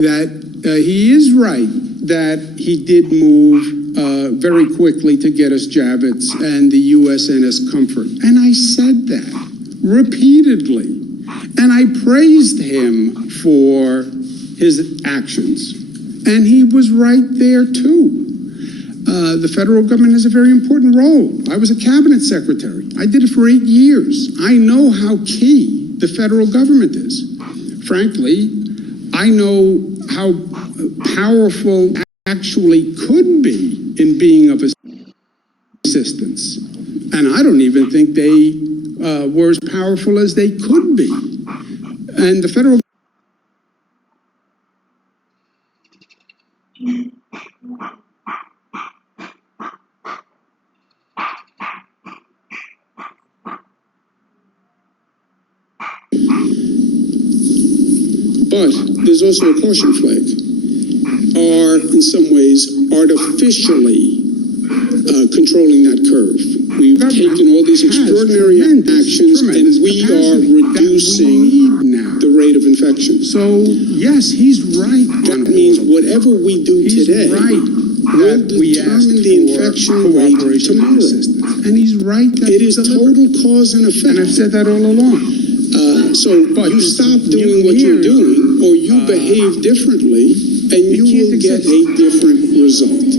that he is right that he did move very quickly to get us Javits and the USNS Comfort. And I said that repeatedly. And I praised him for his actions. And he was right there, too. The federal government has a very important role. I was a cabinet secretary. I did it for 8 years. I know how key the federal government is. Frankly, I know how powerful actually could be in being of assistance. And I don't even think they were as powerful as they could be. And the federal But there's also a caution flag. Are, in some ways, artificially controlling that curve. We've taken all these extraordinary actions and we are reducing the rate of infection. So, yes, he's right. That means whatever we do today will determine the infection rate tomorrow. And he's right. It is total cause and effect. And I've said that all along. But you stop doing what you're doing, or you behave differently, and you will get a different result.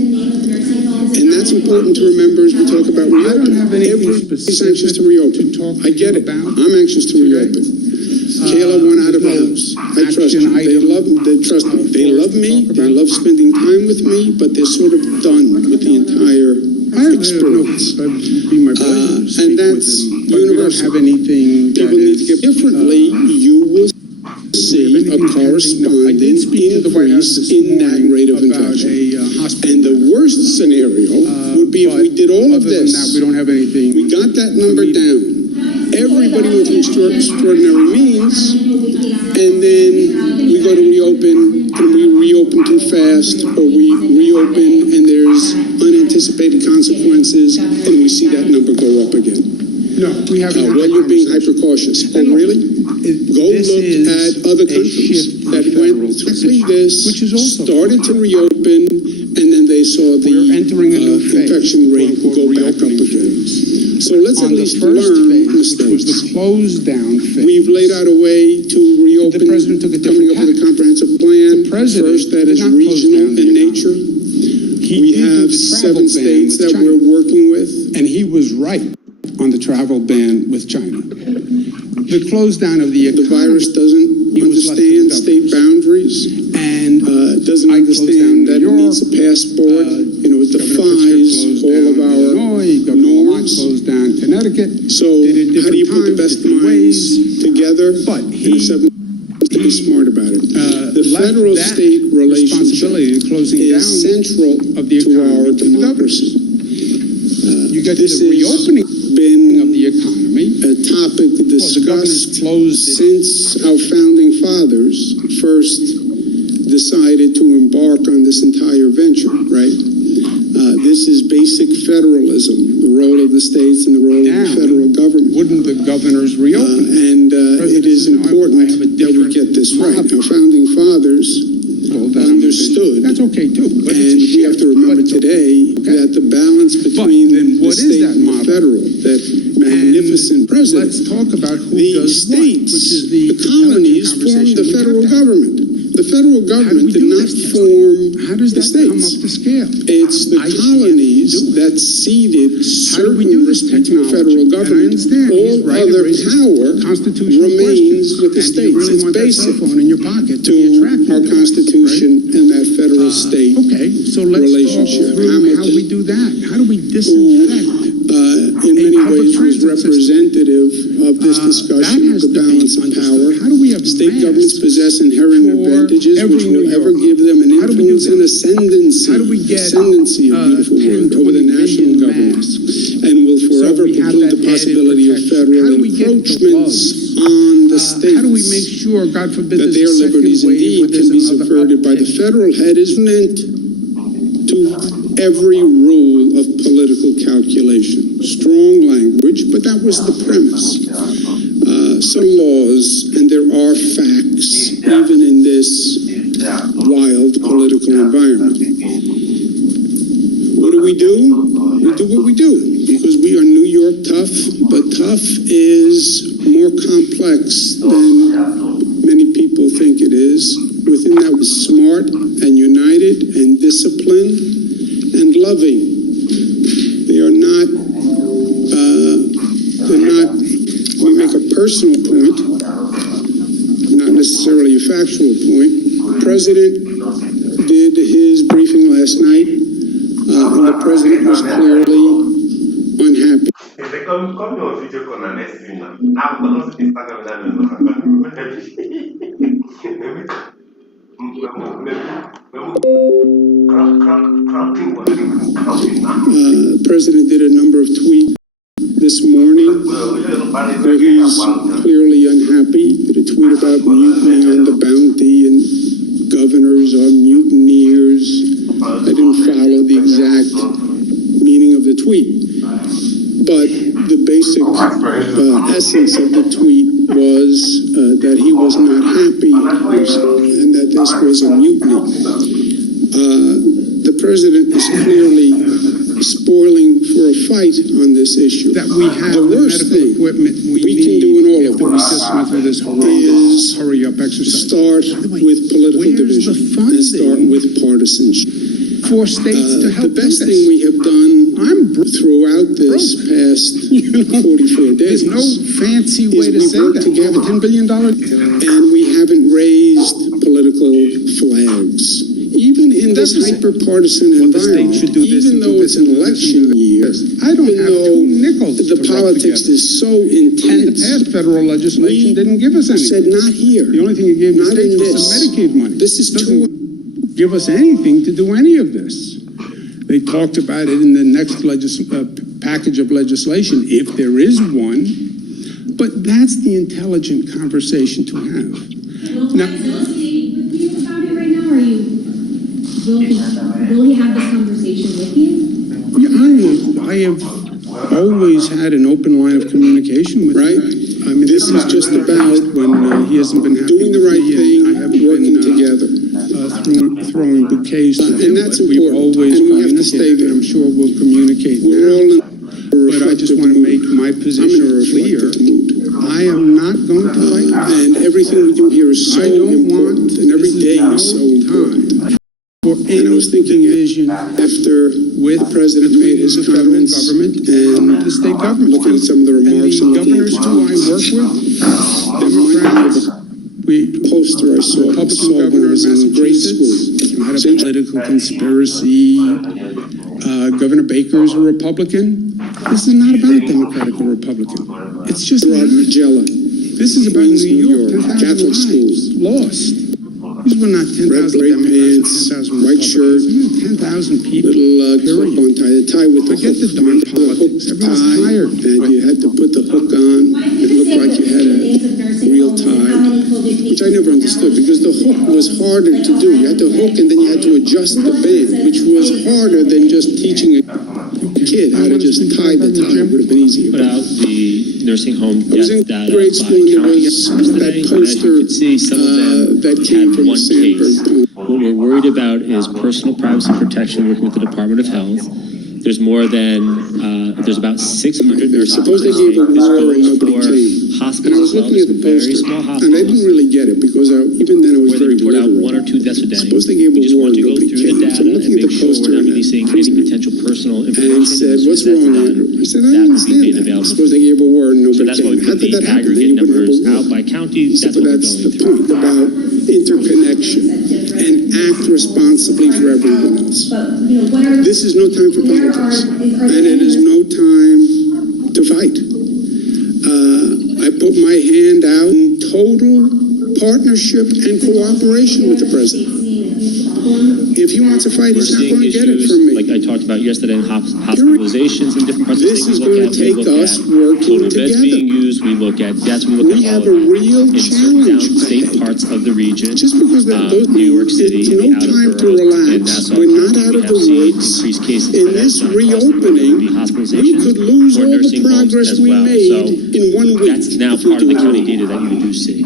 And that's important to remember as we talk about reopening. Everybody's anxious to reopen. I get it. I'm anxious to reopen. Kayla went out of the house. I trust you. They love me. They love me. They love spending time with me, but they're sort of done with the entire experience. And that's universal. People need to get differently. You will see a corresponding increase in that rate of infection. And the worst scenario would be if we did all of this. We don't have anything. We got that number down. Everybody went through extraordinary means, and then we go to reopen, and we reopen too fast, or we reopen and there's unanticipated consequences, and we see that number go up again. No, we haven't. Well, you're being hyper cautious. Oh, really? Go look at other countries that went through this, started to reopen, and then they saw the infection rate go back up again. So let's at least learn mistakes. Which was the closed down phase. We've laid out a way to reopen, coming up with a comprehensive plan. First, that is regional in nature. We have 7 states that we're working with. And he was right on the travel ban with China. The close down of the economy. The virus doesn't understand state boundaries, and doesn't understand that it needs a passport. It defies all of our norms. Closed down Connecticut. So how do you put the best minds together? But he's be smart about it. The federal-state relationship is central to our democracy. You get to the reopening of the economy. A topic discussed since our founding fathers first decided to embark on this entire venture, right? This is basic federalism, the role of the states and the role of the federal government. Wouldn't the governors reopen? It is important that we get this right. Our founding fathers understood. That's okay, too. And we have to remember today that the balance between the state and the federal, that magnificent president, let's talk about who the does states, what, which is the colonies formed the federal government. The federal government did not form the states. Come up to scale? It's the colonies that ceded certain respect to the federal government. All other power remains with the states. It's basic to our Constitution and that federal-state relationship. How we do that? How do we disinfect? In many ways, was representative of this discussion of the balance of power. State governments possess inherent advantages which will ever give them an influence and ascendancy, a beautiful word, over the national government, and will forever preclude the possibility of federal encroachments on the states. How do we make sure, God forbid, that their liberties indeed can be subverted by the federal head is meant to every rule of political calculation. Strong language, but that was the premise. Some laws, and there are facts, even in this wild political environment. What do? We do what we do because we are New York tough, but tough is more complex than many people think it is. Within that was smart and united and disciplined and loving. They are not, we make a personal point, not necessarily a factual point. The President did his briefing last night, and the President was clearly unhappy. The President did a number of tweets this morning where he's clearly unhappy. Did a tweet about mutiny on the Bounty and governors are mutineers. I didn't follow the exact meaning of the tweet, but the basic essence of the tweet was that he was not happy and that this was a mutiny. The President is clearly spoiling for a fight on this issue. That we have the worst thing equipment we can do in all of this is hurry up exercise. Start with political division and start with partisanship. For states to help. The best thing we have done throughout this past 44 days. There's no fancy way to say that. Together, $10 billion. And we haven't raised political flags. Even in this hyper-partisan environment, even though it's an election year, I don't have two nickels. The politics is so intense. And the past federal legislation didn't give us anything. Said not here. The only thing it gave not in was this. some Medicaid money. This is give us anything to do any of this. They talked about it in the next package of legislation, if there is one. But that's the intelligent conversation to have. Now, with you about it right now, or will he have this conversation with you? Yeah, I have always had an open line of communication with him. I mean, this is just about when he hasn't been happy doing the right thing, working together. Throwing bouquets to and that's we've important. always and we have to stay there. I'm sure we'll communicate. We're all in but I just want to make my position clear. I am not going to fight. And everything we do here is so important, and every day is so important. And I was thinking after the President made his comments government and the state government, looking at some of the remarks and the governors who I work with, Democrats. Poster I saw Republican governors in grade school. Not a political conspiracy. Governor Baker is a Republican. This is not about Democratic or Republican. It's just Magella. This is about New York. Catholic schools lost. These were not 10,000 Democrats, 10,000 white shirt, 10,000 people. Little clip-on tie, the tie with the Forget hook. the darn politics. Everyone's tired. And you had to put the hook on. It looked like you had a real tie, which I never understood because the hook was harder to do. You had to hook and then you had to adjust the band, which was harder than just teaching a kid how to just tie the tie. It would have been easier. Put out the nursing home I was in death data grade school and there was that poster that came from one case. Sanford. What we're worried about is personal privacy protection working with the Department of Health. There's more than, there's about 600 nurses. Suppose they gave a war and nobody came. And I was looking at the poster, and I didn't really get it because even then I was very report out literal. 1 or 2 deaths a day. Suppose they gave a We just war want and to go nobody through the came. data So I'm and looking at make the sure poster we're not and releasing any potential personal and information. said, "What's That's wrong?" done. I said, "I That don't would be made understand that. available. Suppose they gave a war and So nobody that's why came. we How put did the that happen? Then aggregate you wouldn't have numbers a war." out by county. So, That's what we're that's going the through. point about interconnection and act responsibly for everyone else. This is no time for politics, and it is no time to fight. I put my hand out in total partnership and cooperation with the President. If he wants a fight, We're he's not seeing going to get it issues, from me. like I talked about yesterday, in hospitalizations in different parts of the This state. is We going look to at, take we look us at working total beds together. being used. We look at deaths. We look We at have all a real in certain challenge downstate ahead. parts of the region. Just because those New York City, it's the no outer time to boroughs, and relax. Nassau We're not County, out we of have the seen woods. increased cases In for this that across the board, reopening, be we hospitalizations could lose or all the nursing homes progress as we well. made So in 1 week. that's now if we part of do the it county wrong. data that you do see.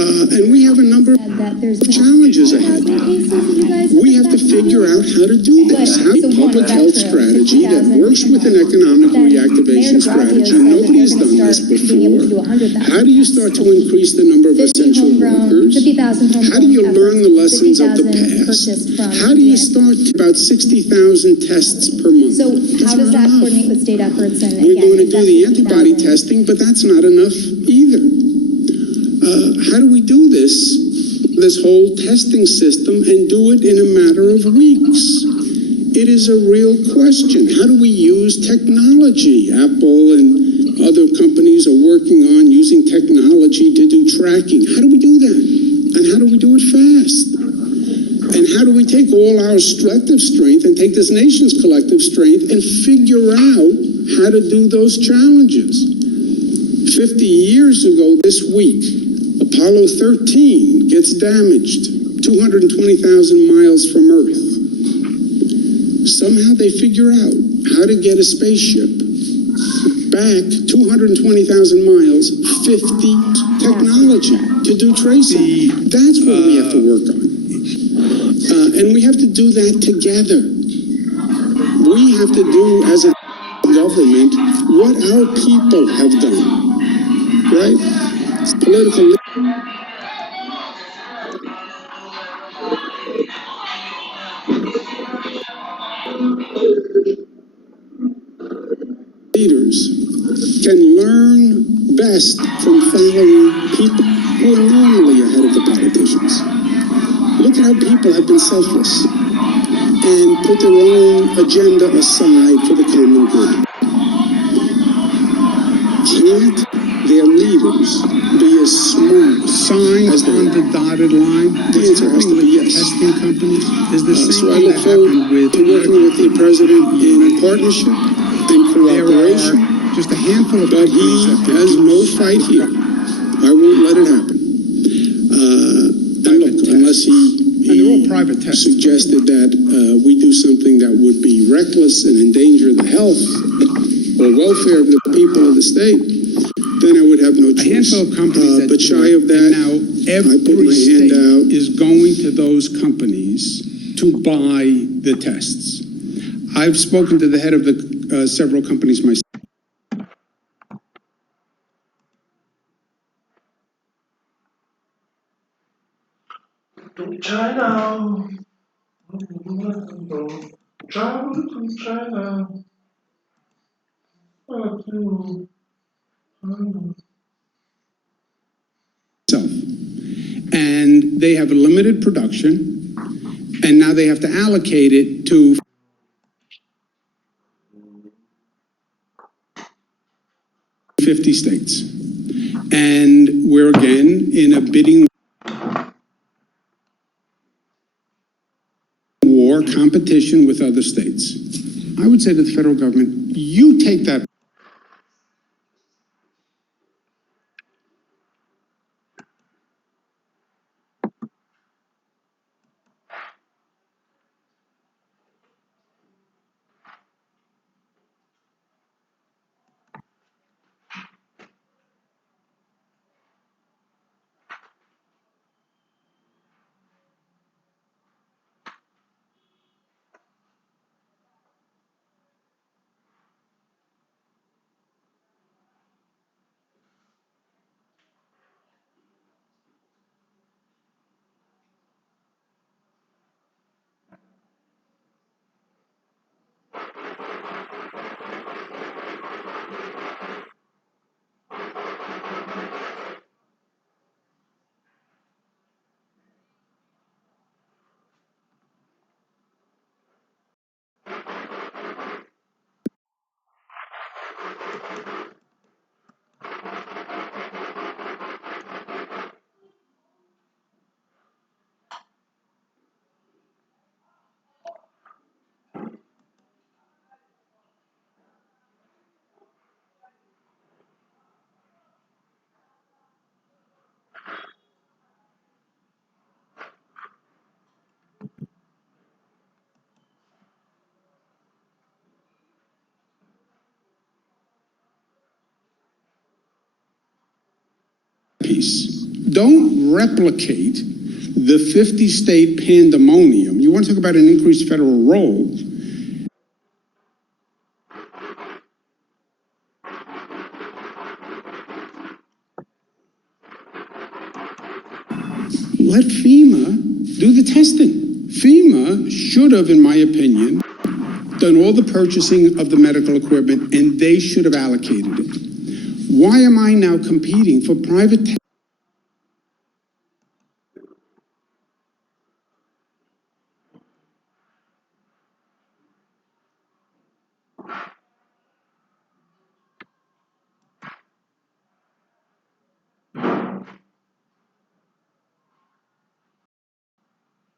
And we have a number of that there's been challenges ahead. 2,000 cases that you guys We have to figure out how to do this. How a public health strategy that works with an economic reactivation strategy. Nobody's done this before. How do you start to increase the number of essential workers? 50,000 homegrown. How do you learn the lessons of the 50,000 past? purchased from How do you the start about 60,000 tests per month? So how does that That's not enough. coordinate with state efforts? And We're again, going to is do that the antibody 50,000? testing, but that's not enough either. How do we do this whole testing system, and do it in a matter of weeks? It is a real question. How do we use technology? Apple and other companies are working on using technology to do tracking. How do we do that? And how do we do it fast? And how do we take all our collective strength and take this nation's collective strength and figure out how to do those challenges? 50 years ago this week, Apollo 13 gets damaged 220,000 miles from Earth. Somehow they figure out how to get a spaceship back 220,000 miles, 50 technology to do tracing. That's what we have to work on. And we have to do that together. We have to do, as a government, what our people have done, right? Political leaders can learn best from following people who are normally ahead of the politicians. Look at how people have been selfless and put their own agenda aside for the common good. Can't their leaders be as smart Signs as they on are? the dotted line. The answer has to be yes. Testing companies is the same So I thing look that forward happened with to working with the president in partnership and There cooperation. are just a handful of But companies he that has no produce fight here. I won't let it happen. And look, unless and they're all he private tests. suggested that we do something that would be reckless and endanger the health or welfare of the people of the state, then I would have no A choice. handful of companies that But do shy it, of that, and now I put every my state hand out. is going to those companies to buy the tests. I've spoken to the head of the several companies myself. To China, travel to China. And they have a limited production, and now they have to allocate it to 50 states. And we're again in a bidding war competition with other states. I would say to the federal government, you take that piece. Don't replicate the 50-state pandemonium. You want to talk about an increased federal role? Let FEMA do the testing. FEMA should have, in my opinion, done all the purchasing of the medical equipment, and they should have allocated it. Why am I now competing for private